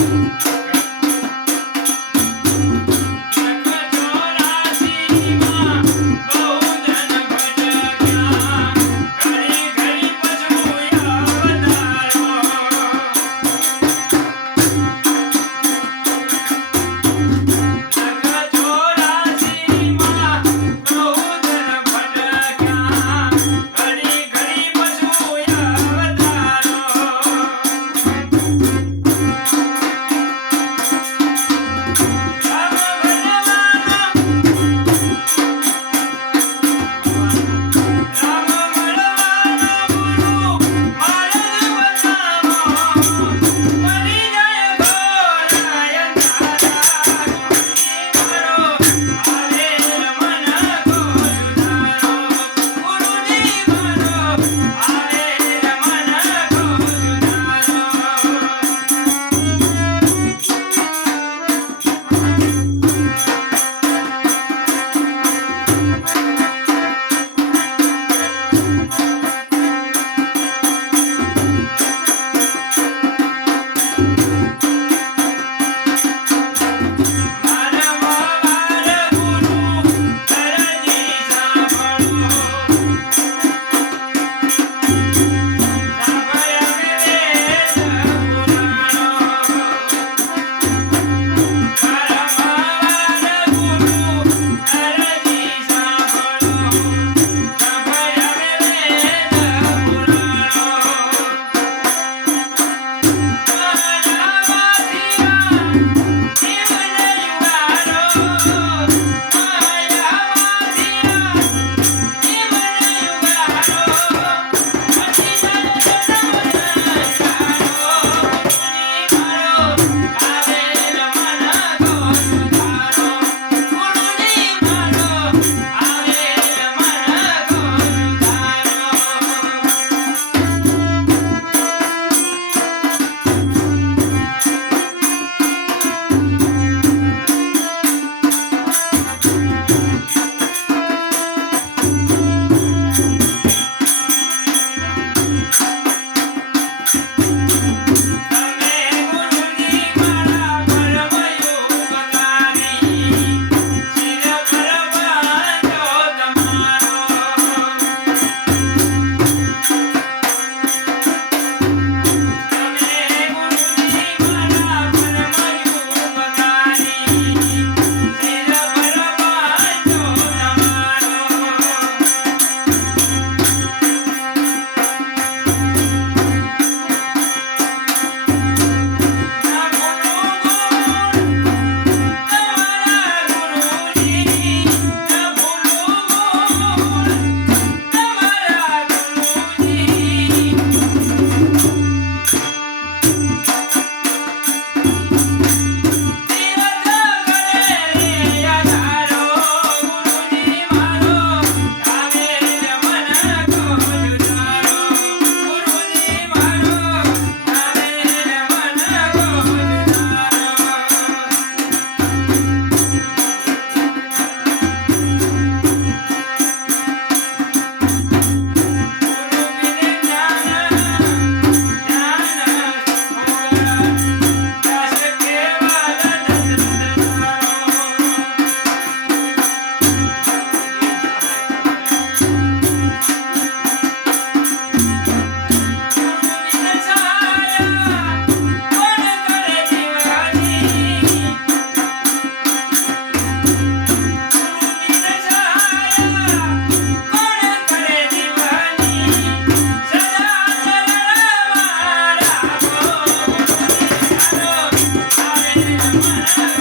Thank mm -hmm. you. thank you Thank you.